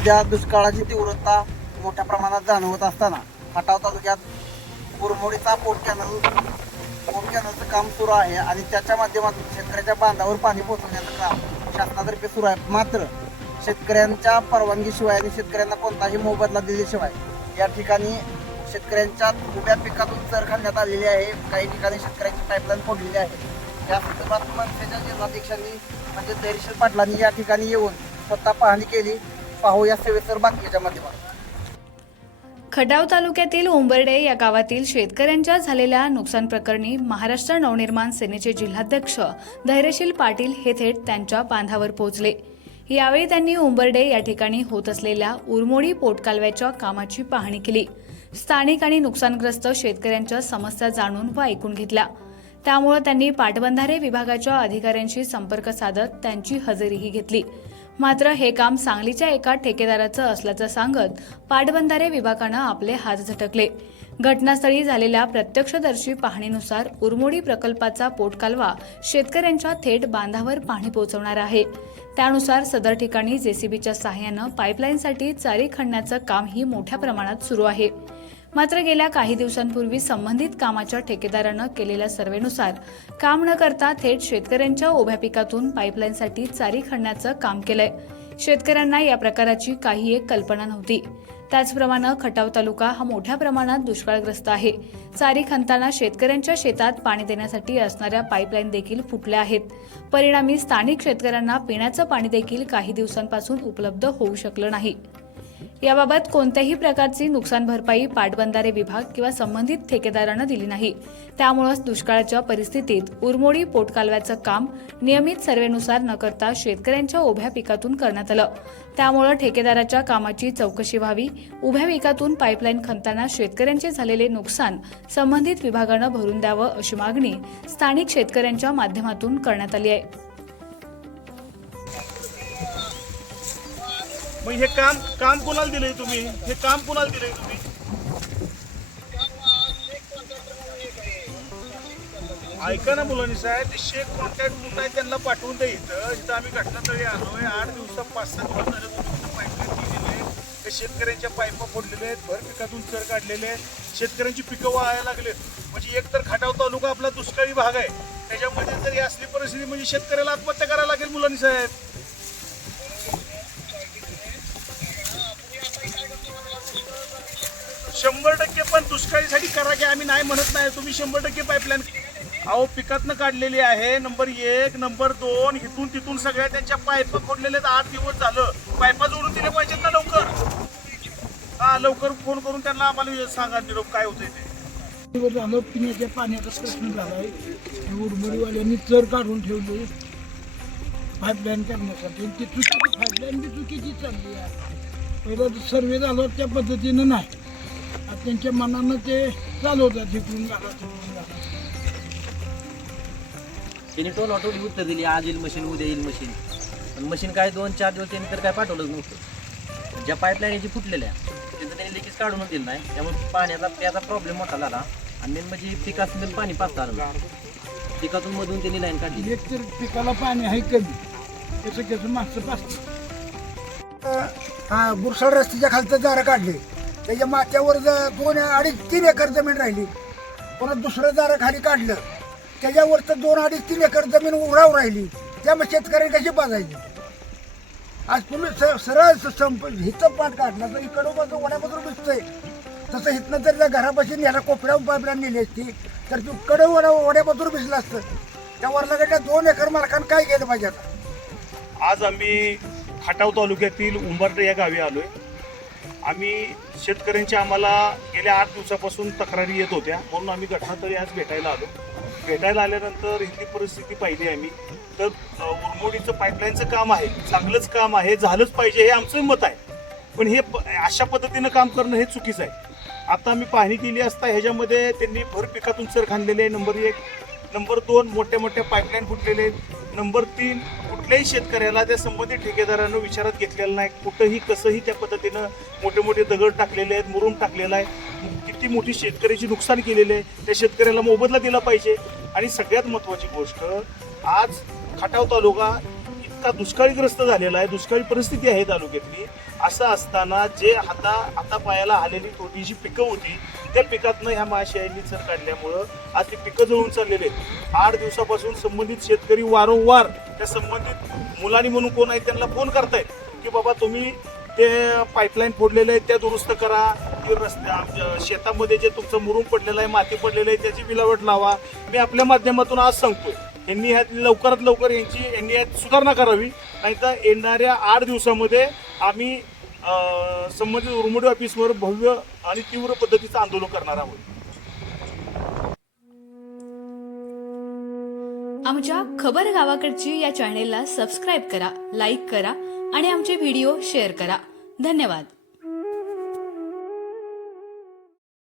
सध्या दुष्काळाची तीव्रता मोठ्या प्रमाणात जाणवत असताना खटाव तालुक्यात कुरमोडीचा पोट कॅनल पोट कॅनलचं काम सुरू आहे आणि त्याच्या माध्यमातून शेतकऱ्याच्या बांधावर पाणी पोहोचवण्याचं काम शासनातर्फे सुरू आहे. मात्र शेतकऱ्यांच्या परवानगीशिवाय आणि शेतकऱ्यांना कोणताही मोबदला दिल्याशिवाय या ठिकाणी शेतकऱ्यांच्या उभ्या पिकातून चर खाण्यात आलेली आहे. काही ठिकाणी शेतकऱ्यांची पाईपलाईन फोडलेली आहे. या संदर्भात मनसेच्या जिल्हाध्यक्षांनी म्हणजे धैर्यशील पाटलांनी या ठिकाणी येऊन स्वतः पाहणी केली. पाहू या सेवेसर बातमीच्या माध्यमातून. खटाव तालुक्यातील उंबर्डे या गावातील शेतकऱ्यांच्या झालेल्या नुकसान प्रकरणी महाराष्ट्र नवनिर्माण सेनेचे जिल्हाध्यक्ष धैर्यशील पाटील हे थेट त्यांच्या बांधावर पोहोचले. यावेळी त्यांनी उंबर्डे या ठिकाणी होत असलेल्या उरमोडी पोटकालव्याच्या कामाची पाहणी केली. स्थानिक आणि नुकसानग्रस्त शेतकऱ्यांच्या समस्या जाणून व ऐकून घेतल्या. त्यामुळे त्यांनी पाटबंधारे विभागाच्या अधिकाऱ्यांशी संपर्क साधत त्यांची हजेरीही घेतली. मात्र हे काम सांगलीच्या एका ठेकेदाराचं असल्याचं सांगत पाटबंधारे विभागानं आपले हात झटकले. घटनास्थळी झालेल्या प्रत्यक्षदर्शी पाहणीनुसार उरमोडी प्रकल्पाचा पोटकालवा शेतकऱ्यांच्या थेट बांधावर पाणी पोहोचवणार आहे. त्यानुसार सदर ठिकाणी जेसीबीच्या सहाय्यानं पाईपलाईनसाठी चारी खणण्याचं कामही मोठ्या प्रमाणात सुरू आहे. मात्र गेल्या काही दिवसांपूर्वी संबंधित कामाच्या ठेकेदारानं केलेल्या सर्वेनुसार काम न करता थेट शेतकऱ्यांच्या उभ्या पिकातून पाईपलाईनसाठी चारी खणण्याचं काम केलंय. शेतकऱ्यांना या प्रकाराची काही एक कल्पना नव्हती. त्याचप्रमाणे खटाव तालुका हा मोठ्या प्रमाणात दुष्काळग्रस्त आहे. चारी खणताना शेतकऱ्यांच्या शेतात पाणी देण्यासाठी असणाऱ्या पाईपलाईन देखील फुटल्या आहेत. परिणामी स्थानिक शेतकऱ्यांना पिण्याचं पाणी देखील काही दिवसांपासून उपलब्ध होऊ शकलं नाही. याबाबत कोणत्याही प्रकारची नुकसान भरपाई पाटबंधारे विभाग किंवा संबंधित ठेकेदारानं दिली नाही. त्यामुळंच दुष्काळाच्या परिस्थितीत उरमोडी पोटकालव्याचं काम नियमित सर्वेनुसार न करता शेतकऱ्यांच्या उभ्या पिकातून करण्यात आलं. त्यामुळं ठेकेदाराच्या कामाची चौकशी व्हावी उभ्या पिकातून पाईपलाईन खणताना शेतकऱ्यांचे झालेले नुकसान संबंधित विभागानं भरून द्यावं अशी मागणी स्थानिक शेतकऱ्यांच्या माध्यमातून करण्यात आली आहे. मग हे काम काम कोणाला दिलंय तुम्ही? हे काम कोणाला दिलंय तुम्ही? ऐका ना मुलांनी साहेब ते शेख कॉन्टॅक्ट कुठं आहे त्यांना पाठवून द्या इथं. इथं आम्ही घटनास्थळी आलोय. आठ दिवसात पाच सात दिवस झाले. तुम्ही पाईपलाईन केलेली आहे. ते शेतकऱ्यांच्या पाईपा फोडलेले आहेत. भर पिकातून चर काढलेले आहेत. शेतकऱ्यांची पिकं वाळायला लागलेत. म्हणजे एक तर खटाव तालुका आपला दुष्काळी भाग आहे. त्याच्यामध्ये जर ही असली परिस्थिती म्हणजे शेतकऱ्याला आत्महत्या करायला लागेल मुलांनी साहेब. शंभर टक्के पण दुष्काळीसाठी करा की आम्ही नाही म्हणत नाही. तुम्ही शंभर टक्के पाईपलाईन अहो पिकातनं काढलेली आहे. नंबर एक नंबर दोन इथून तिथून सगळ्या त्यांच्या पाईप फोडलेले आठ दिवस झालं. पाईपा जोडून दिले पाहिजेत ना लवकर. हा लवकर फोन करून त्यांना आम्हाला सांगा निरोप काय होतंय ते. दिवस झालं पिण्याच्या पाण्याचा प्रश्न झालाय. उडमुडीवाल्यांनी चर काढून ठेवले पाईपलाईन करण्यासाठी. आणि ती चुकीची पाईपलाईन बी चुकीची चालली आहे. पहिला सर्वे झालं त्या पद्धतीनं नाही. त्यांच्या मनानं ते चालवतात इकडून झाला तिकडून त्यांनी टोल ऑटोली उत्तर दिली आज येईल मशीन उद्या येईल मशीन पण मशीन काय दोन चार दिवस त्यांनी तर काय पाठवलंच नव्हतं. ज्या पाईपलाईन याची फुटलेल्या त्यांचं त्यांनी लगेच काढूनच दिलं नाही. त्यामुळे पाण्याचा प्याचा प्रॉब्लेम मोठा झाला. आणि मेन म्हणजे पिकातून पाणी पाचता आलं नाही. पिकातून मधून त्यांनी लाईन काढली. एक तर पिकाला पाणी आहे कमी. कसं कसं मागचं पाच. हा गुरसाळ रस्त्याच्या खालचं दारं काढले. त्याच्या माथ्यावर जर दोन अडीच तीन एकर जमीन राहिली परत दुसरं दारं खाली काढलं त्याच्यावर तर दोन अडीच तीन एकर जमीन उराव राहिली त्यामुळे शेतकरी कशी बाजायची आज तुम्ही स- सरळ संप हिचं पाठ काढलं तर इकडं बाजू वड्यापासून दिसतंय. तसं इथनं जर त्या घरापाशी न्यायला कोपऱ्यावर पाईपलाईन नेली असती तर तू कडे वडा वड्यापासून भिजलं असतं. त्या वरला दोन एकर मालकानं काय केलं पाहिजे आता? आज आम्ही खटाव तालुक्यातील उंबरटे या गावी आलोय. आम्ही शेतकऱ्यांच्या आम्हाला गेल्या आठ दिवसापासून तक्रारी येत होत्या. म्हणून आम्ही घटनास्थळी आज भेटायला आलो. भेटायला आल्यानंतर इथली परिस्थिती पाहिली आम्ही. तर उरमोडीचं पाईपलाईनचं काम आहे. चांगलंच काम आहे. झालंच पाहिजे हे आमचं मत आहे. पण हे प- अशा पद्धतीनं काम करणं हे चुकीचं आहे. आता आम्ही पाहणी केली असता ह्याच्यामध्ये त्यांनी भर पिकातून सर खांदलेले आहे नंबर एक. नंबर दोन मोठ्या मोठ्या पाईपलाईन फुटलेले आहेत. नंबर तीन कुठल्याही शेतकऱ्याला त्या संबंधित ठेकेदारानं विचारात घेतलेलं नाही. कुठंही कसंही त्या पद्धतीनं मोठे मोठे दगड टाकलेले आहेत मुरुम टाकलेला आहे. किती मोठी शेतकऱ्याची नुकसान केलेले आहे त्या शेतकऱ्याला मोबदला दिला पाहिजे. आणि सगळ्यात महत्त्वाची गोष्ट आज खटाव तालुका इतका दुष्काळीग्रस्त झालेला आहे दुष्काळी परिस्थिती आहे तालुक्यातली. असं असताना जे हाता पायाला आलेली थोडीशी जी पिकं होती त्या पिकातनं ह्या माशायांनी चर काढल्यामुळं आज ती पिकं जळून चाललेले आहेत. आठ दिवसापासून संबंधित शेतकरी वारंवार त्या संबंधित मुलांनी म्हणून कोण आहेत त्यांना फोन करतायत की बाबा तुम्ही ते पाईपलाईन फोडलेले आहेत त्या दुरुस्त करा ते रस्त्या शेतामध्ये जे तुमचं मुरुम पडलेलं आहे माती पडलेलं आहे त्याची विलावट लावा. मी आपल्या माध्यमातून आज सांगतो यांनी ह्यात लवकरात लवकर यांची यांनी यात सुधारणा करावी. नाहीतर येणाऱ्या आठ दिवसामध्ये आम्ही संबंधित उर्मुडी ऑफिसवर भव्य आणि तीव्र पद्धतीचं आंदोलन करणार आहोत. आमच्या खबर गावाकडची या चॅनेलला सबस्क्राईब करा लाईक करा आणि आमचे व्हिडिओ शेअर करा. धन्यवाद.